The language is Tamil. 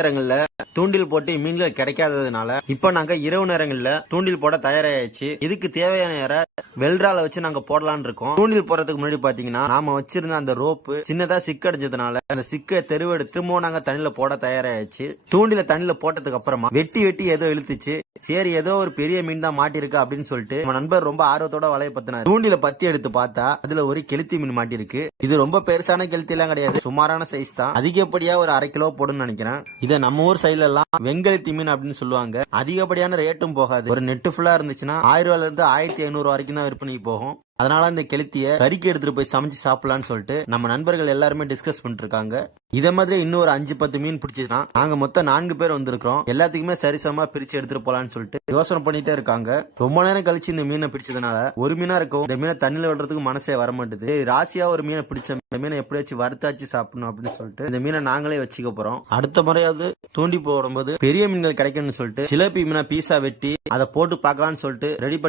நேரங்கள்ல தூண்டில் போட்டு மீன்கள் கிடைக்காததுனால இப்ப நாங்க இரவு நேரங்கள்ல தூண்டில் போட தயாராயிடுச்சு. இதுக்கு தேவையான நேர வெல்ட்ரால வச்சு நாங்க போடலான் இருக்கோம். தூண்டில் போடுறதுக்கு முன்னாடி பாத்தீங்கன்னா நாம வச்சிருந்த அந்த ரோப்பு சின்னதா சிக்கு அடைஞ்சதுனால அந்த சிக்கை தெருவெடுத்து திரும்பவும் நாங்க தண்ணியில போட தயாராயிடுச்சு. தூண்டில தண்ணியில போட்டதுக்கு அப்புறமா வெட்டி வெட்டி ஏதோ இழுத்துச்சு. சரி ஏதோ ஒரு பெரிய மீன் தான் மாட்டிருக்கு அப்படின்னு சொல்லிட்டு நம்ம நண்பர் ரொம்ப ஆர்வத்தோட வலைய பத்தினார். தூண்டில பத்தி எடுத்து பார்த்தா அதுல ஒரு கெளுத்தி மீன் மாட்டிருக்கு. இது ரொம்ப பெருசான கெளுத்தி எல்லாம் கிடையாது. சுமாரான சைஸ் தான். அதிகப்படியா ஒரு அரை கிலோ போடுன்னு நினைக்கிறேன். இதை நம்ம ஊர் சைடுல எல்லாம் வெங்கலத்தி மீன் அப்படின்னு சொல்லுவாங்க. அதிகப்படியான ரேட்டும் போகாது. ஒரு நெட்டு ஃபுல்லா இருந்துச்சுன்னா ஆயிரம் ரூபாயில இருந்து ஆயிரத்தி ஐநூறு வரைக்கும் தான் விற்பனைக்கு போகும். அதனால இந்த கெளுத்திய கறிக்கு எடுத்துட்டு போய் சமைச்சு சாப்பிடலாம்னு சொல்லிட்டு நம்ம நண்பர்கள் எல்லாருமே டிஸ்கஸ் பண்ணிட்டு இருக்காங்க இதே மாதிரி இன்னொரு அஞ்சு பத்து மீன் பிடிச்சிச்சுன்னா நாங்க மொத்தம் நான்கு பேர் வந்திருக்கிறோம். எல்லாத்துக்குமே சரிசமா பிரிச்சு எடுத்துட்டு போலான்னு சொல்லிட்டு யோசனை பண்ணிட்டே இருக்காங்க. ரொம்ப நேரம் கழிச்சு இந்த மீனை பிடிச்சதுனால ஒரு மீனா இருக்கும். இந்த மீனை தண்ணியில விடுறதுக்கு மனசே வர மாட்டேது ராசியா ஒரு மீனை பிடிச்ச இந்த மீனை எப்படியாச்சும் வறுத்தாச்சு சாப்பிடணும் அப்படின்னு சொல்லிட்டு இந்த மீனை நாங்களே வச்சுக்க போறோம். அடுத்த முறையாவது தூண்டி போடும்போது பெரிய மீன்கள் கிடைக்கணும்னு சொல்லிட்டு சிலப்பி மீனை பீஸா வெட்டி அதை போட்டு பார்க்கலாம்னு சொல்லிட்டு ரெடி பண்ணி